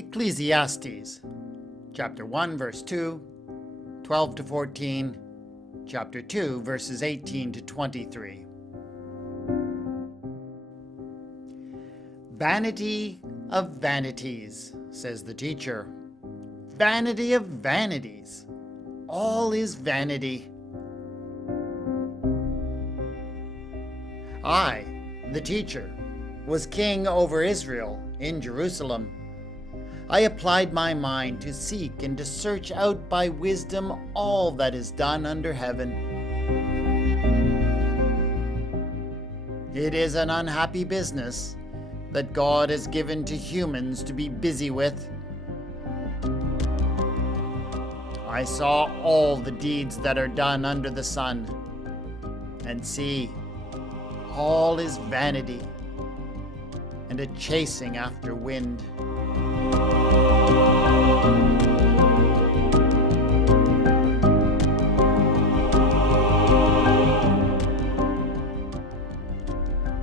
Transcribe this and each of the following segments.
Ecclesiastes, chapter 1, verse 2, 12 to 14, chapter 2, verses 18 to 23. Vanity of vanities, says the teacher. Vanity of vanities. All is vanity. I, the teacher, was king over Israel in Jerusalem. I applied my mind to seek and to search out by wisdom all that is done under heaven. It is an unhappy business that God has given to humans to be busy with. I saw all the deeds that are done under the sun, and see, all is vanity and a chasing after wind.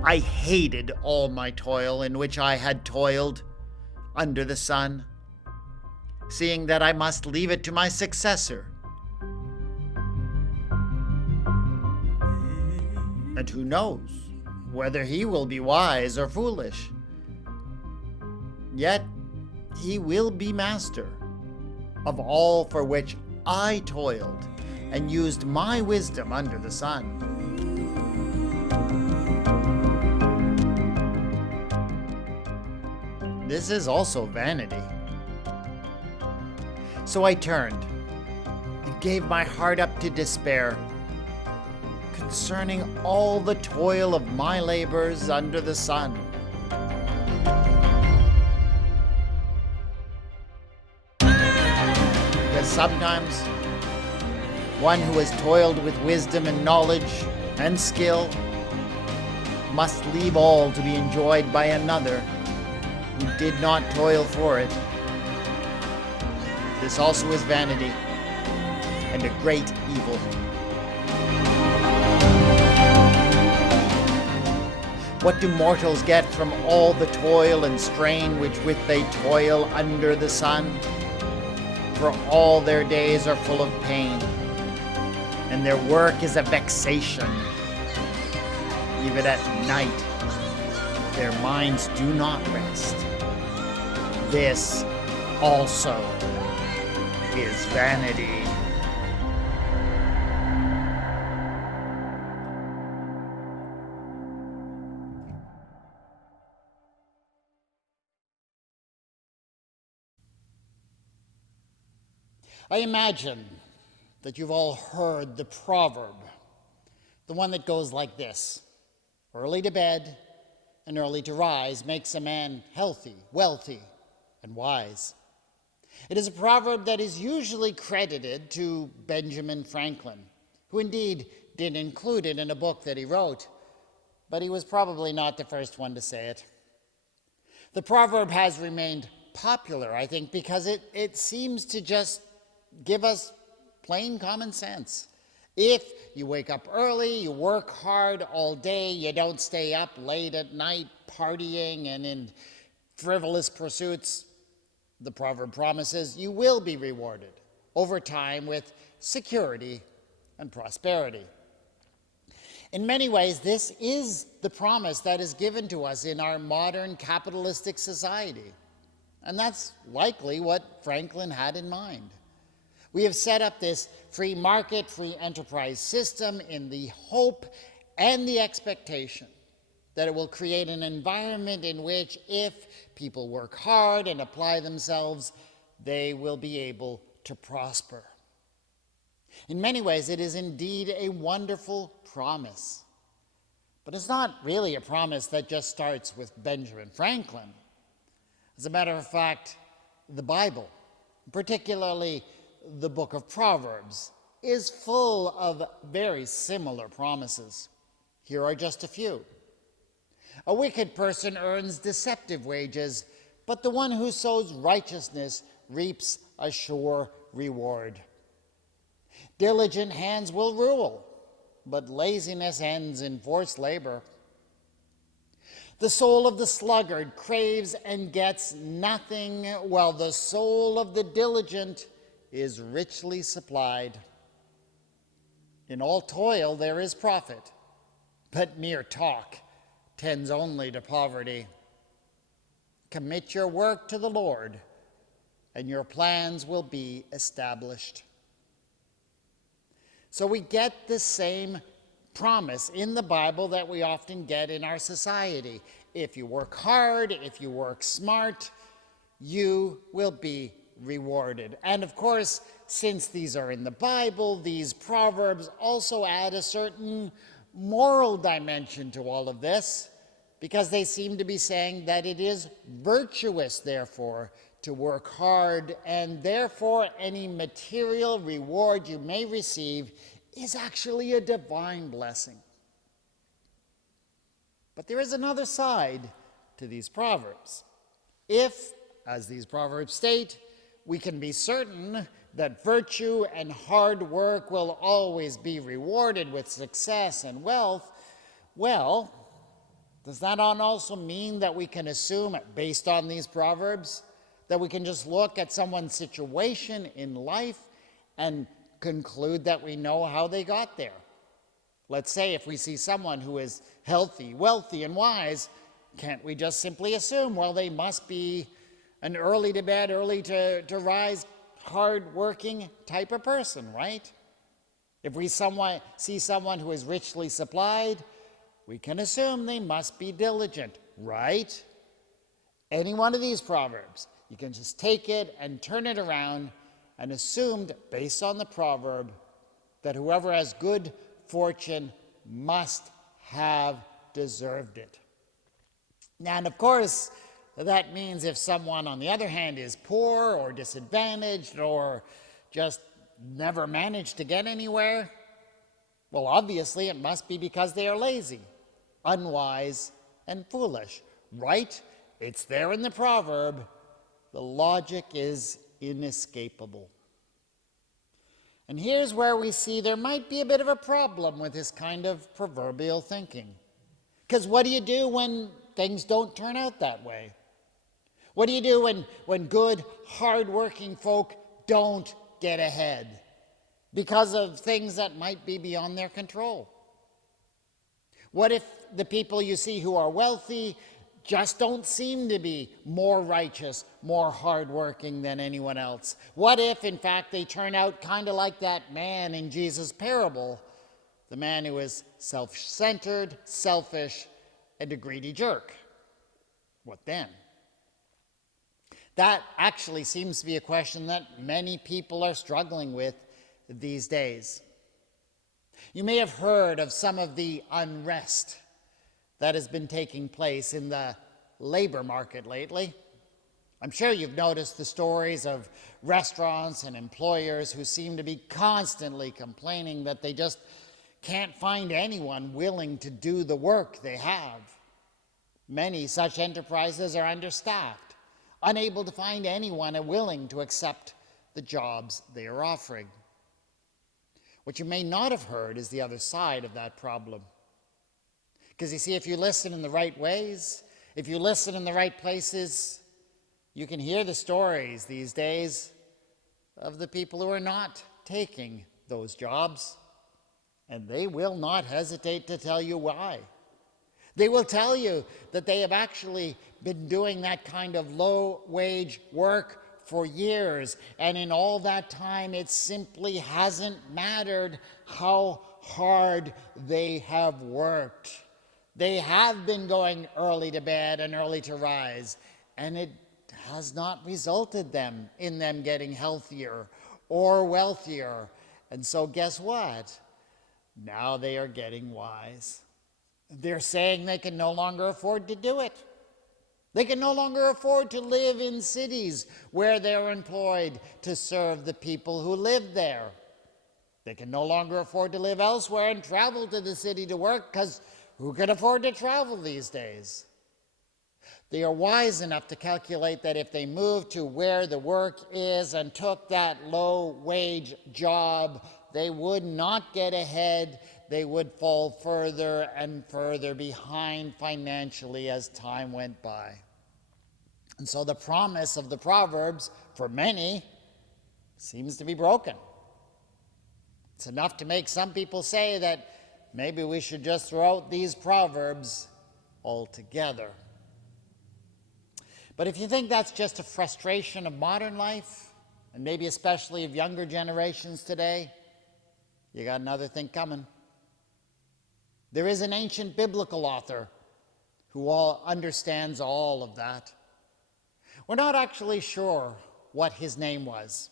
I hated all my toil in which I had toiled under the sun, seeing that I must leave it to my successor. And who knows whether he will be wise or foolish? Yet he will be master of all for which I toiled and used my wisdom under the sun. This is also vanity. So I turned and gave my heart up to despair concerning all the toil of my labors under the sun. Because sometimes one who has toiled with wisdom and knowledge and skill must leave all to be enjoyed by another who did not toil for it. This also is vanity and a great evil. What do mortals get from all the toil and strain which with they toil under the sun? For all their days are full of pain, and their work is a vexation. Even at night, their minds do not rest. This also is vanity. I imagine that you've all heard the proverb, the one that goes like this: early to bed and early to rise makes a man healthy, wealthy, and wise. It is a proverb that is usually credited to Benjamin Franklin, who indeed did include it in a book that he wrote, but he was probably not the first one to say it. The proverb has remained popular, I think, because it seems to just give us plain common sense. If you wake up early, you work hard all day, you don't stay up late at night partying and in frivolous pursuits, the proverb promises you will be rewarded over time with security and prosperity. In many ways, this is the promise that is given to us in our modern capitalistic society. And that's likely what Franklin had in mind. We have set up this free market, free enterprise system in the hope and the expectation that it will create an environment in which, if people work hard and apply themselves, they will be able to prosper. In many ways, it is indeed a wonderful promise. But it's not really a promise that just starts with Benjamin Franklin. As a matter of fact, the Bible, particularly the book of Proverbs, is full of very similar promises. Here are just a few. A wicked person earns deceptive wages, but the one who sows righteousness reaps a sure reward. Diligent hands will rule, but laziness ends in forced labor. The soul of the sluggard craves and gets nothing, while the soul of the diligent is richly supplied. In all toil there is profit, but mere talk tends only to poverty. Commit your work to the Lord, and your plans will be established. So we get the same promise in the Bible that we often get in our society. If you work hard, if you work smart, you will be rewarded. And of course, since these are in the Bible, these proverbs also add a certain moral dimension to all of this, because they seem to be saying that it is virtuous, therefore, to work hard, and therefore any material reward you may receive is actually a divine blessing. But there is another side to these proverbs. If, as these proverbs state, we can be certain that virtue and hard work will always be rewarded with success and wealth, well, does that not also mean that we can assume, based on these proverbs, that we can just look at someone's situation in life and conclude that we know how they got there? Let's say if we see someone who is healthy, wealthy, and wise, can't we just simply assume, well, they must be an early to bed, early to rise, hard-working type of person, right? If we see someone who is richly supplied, we can assume they must be diligent, right? Any one of these proverbs, you can just take it and turn it around and assumed, based on the proverb, that whoever has good fortune must have deserved it. And of course, that means if someone, on the other hand, is poor or disadvantaged or just never managed to get anywhere, well, obviously it must be because they are lazy, unwise, and foolish, right? It's there in the proverb. The logic is inescapable. And here's where we see there might be a bit of a problem with this kind of proverbial thinking. Because what do you do when things don't turn out that way? What do you do when good, hard-working folk don't get ahead because of things that might be beyond their control? What if the people you see who are wealthy just don't seem to be more righteous, more hardworking than anyone else? What if, in fact, they turn out kind of like that man in Jesus' parable, the man who is self-centered, selfish, and a greedy jerk? What then? That actually seems to be a question that many people are struggling with these days. You may have heard of some of the unrest that has been taking place in the labor market lately. I'm sure you've noticed the stories of restaurants and employers who seem to be constantly complaining that they just can't find anyone willing to do the work they have. Many such enterprises are understaffed, unable to find anyone willing to accept the jobs they are offering. What you may not have heard is the other side of that problem. Because you see, if you listen in the right ways, if you listen in the right places, you can hear the stories these days of the people who are not taking those jobs, and they will not hesitate to tell you why. They will tell you that they have actually been doing that kind of low-wage work for years, and in all that time it simply hasn't mattered how hard they have worked. They have been going early to bed and early to rise, and it has not resulted in them getting healthier or wealthier. And so guess what? Now they are getting wise. They're saying they can no longer afford to do it. They can no longer afford to live in cities where they're employed to serve the people who live there. They can no longer afford to live elsewhere and travel to the city to work, because who can afford to travel these days? They are wise enough to calculate that if they moved to where the work is and took that low-wage job they would not get ahead. They would fall further and further behind financially as time went by. And so the promise of the Proverbs, for many, seems to be broken. It's enough to make some people say that maybe we should just throw out these Proverbs altogether. But if you think that's just a frustration of modern life, and maybe especially of younger generations today, you got another thing coming. There is an ancient biblical author who understands all of that. We're not actually sure what his name was.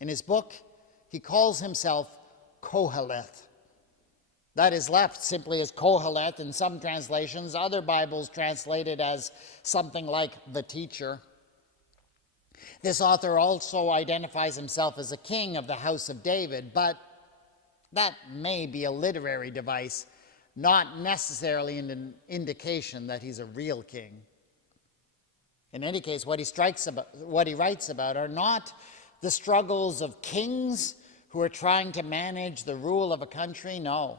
In his book, he calls himself Koheleth. That is left simply as Koheleth in some translations. Other Bibles translate it as something like the teacher. This author also identifies himself as a king of the house of David, but that may be a literary device, not necessarily an indication that he's a real king. In any case, what he writes about are not the struggles of kings who are trying to manage the rule of a country. No.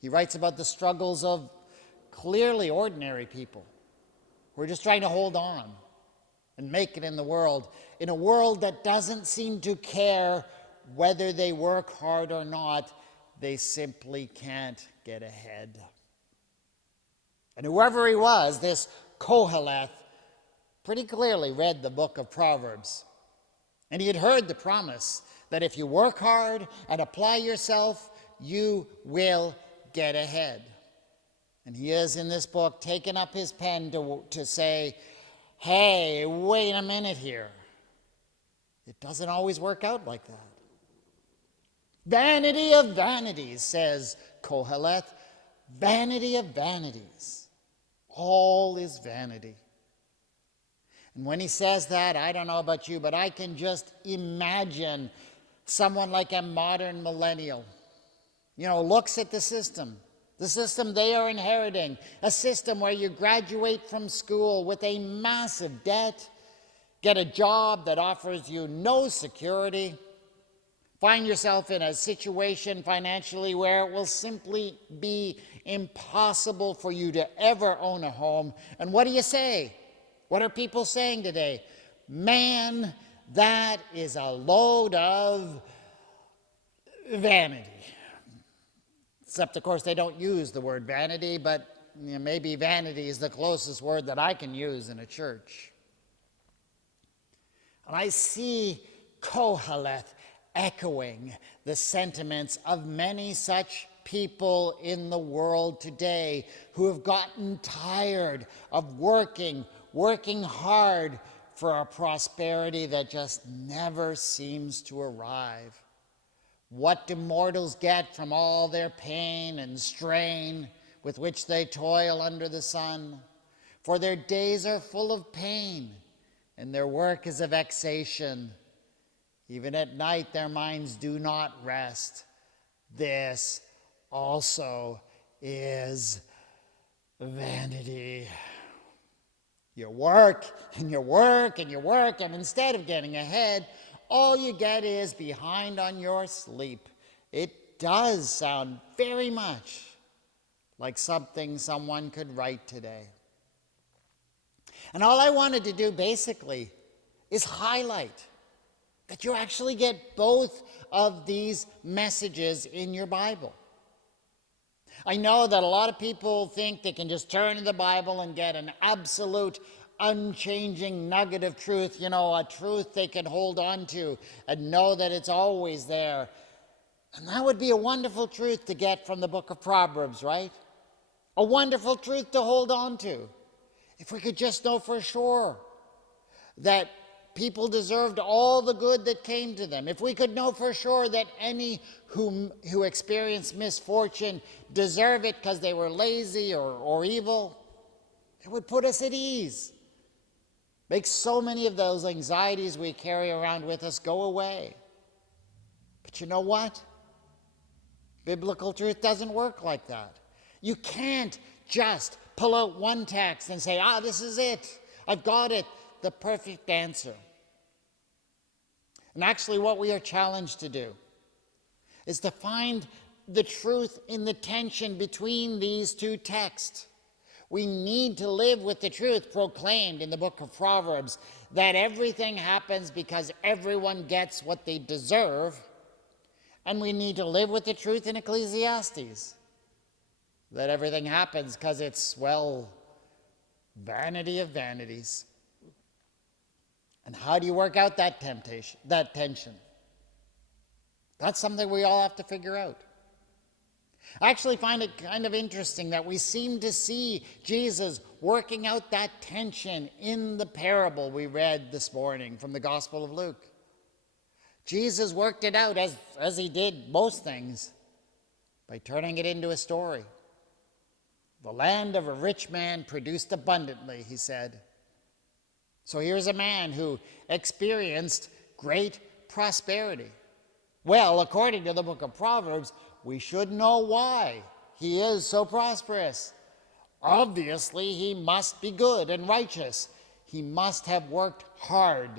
He writes about the struggles of clearly ordinary people who are just trying to hold on and make it in the world, in a world that doesn't seem to care whether they work hard or not. They simply can't get ahead. And whoever he was, this Koheleth, pretty clearly read the book of Proverbs. And he had heard the promise that if you work hard and apply yourself, you will get ahead. And he is in this book taking up his pen to say, hey, wait a minute here. It doesn't always work out like that. Vanity of vanities, says Koheleth. Vanity of vanities. All is vanity. And when he says that, I don't know about you, but I can just imagine someone like a modern millennial, looks at the system they are inheriting, a system where you graduate from school with a massive debt, get a job that offers you no security, find yourself in a situation financially where it will simply be impossible for you to ever own a home. And what do you say? What are people saying today? Man, that is a load of vanity. Except, of course, they don't use the word vanity, but maybe vanity is the closest word that I can use in a church. And I see Koheleth echoing the sentiments of many such people in the world today who have gotten tired of working hard for a prosperity that just never seems to arrive. What do mortals get from all their pain and strain with which they toil under the sun? For their days are full of pain, and their work is a vexation. Even at night their minds do not rest. This also is vanity. You work, and you work, and you work, and instead of getting ahead, all you get is behind on your sleep. It does sound very much like something someone could write today. And all I wanted to do basically is highlight that you actually get both of these messages in your Bible. I know that a lot of people think they can just turn to the Bible and get an absolute unchanging nugget of truth, a truth they can hold on to and know that it's always there. And that would be a wonderful truth to get from the book of Proverbs, right? A wonderful truth to hold on to. If we could just know for sure that people deserved all the good that came to them. If we could know for sure that any who experienced misfortune deserve it because they were lazy or evil, it would put us at ease. Make so many of those anxieties we carry around with us go away. But you know what? Biblical truth doesn't work like that. You can't just pull out one text and say, this is it. I've got it. The perfect answer. And actually what we are challenged to do is to find the truth in the tension between these two texts. We need to live with the truth proclaimed in the book of Proverbs, that everything happens because everyone gets what they deserve, and we need to live with the truth in Ecclesiastes, that everything happens because it's, well, vanity of vanities. And how do you work out that tension? That's something we all have to figure out. I actually find it kind of interesting that we seem to see Jesus working out that tension in the parable we read this morning from the Gospel of Luke. Jesus worked it out, as he did most things, by turning it into a story. The land of a rich man produced abundantly, he said. So here's a man who experienced great prosperity. Well, according to the book of Proverbs, we should know why he is so prosperous. Obviously, he must be good and righteous. He must have worked hard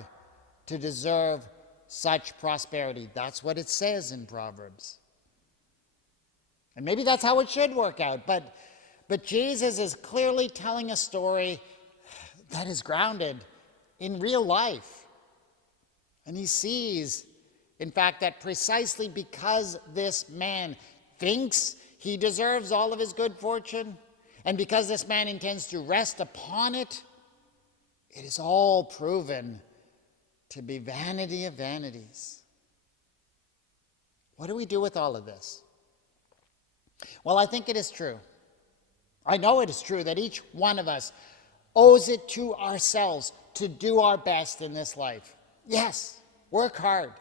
to deserve such prosperity. That's what it says in Proverbs. And maybe that's how it should work out. But Jesus is clearly telling a story that is grounded in real life. And he sees, in fact, that precisely because this man thinks he deserves all of his good fortune, and because this man intends to rest upon it, it is all proven to be vanity of vanities. What do we do with all of this? Well, I think it is true. I know it is true that each one of us owes it to ourselves to do our best in this life. Yes, work hard.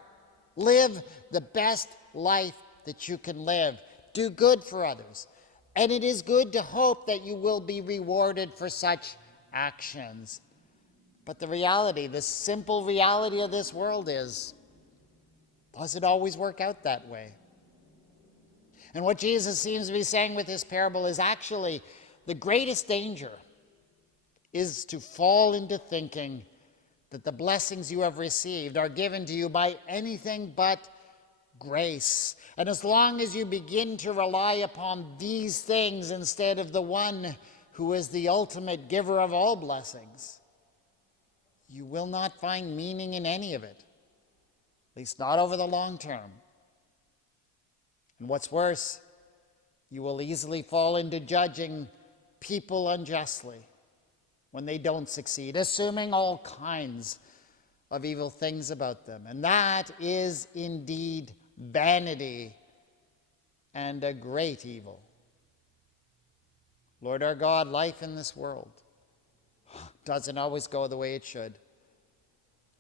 Live the best life that you can live. Do good for others. And it is good to hope that you will be rewarded for such actions. But the reality, the simple reality of this world is, does it always work out that way? And what Jesus seems to be saying with this parable is actually the greatest danger is to fall into thinking that the blessings you have received are given to you by anything but grace. And as long as you begin to rely upon these things instead of the one who is the ultimate giver of all blessings, you will not find meaning in any of it, at least not over the long term. And what's worse, you will easily fall into judging people unjustly when they don't succeed, assuming all kinds of evil things about them. And that is indeed vanity and a great evil. Lord our God, life in this world doesn't always go the way it should.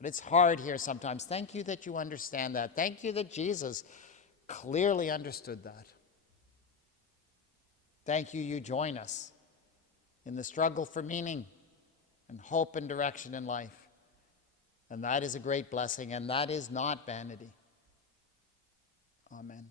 But it's hard here sometimes. Thank you that you understand that. Thank you that Jesus clearly understood that. Thank you, you join us in the struggle for meaning and hope and direction in life. And that is a great blessing, and that is not vanity. Amen.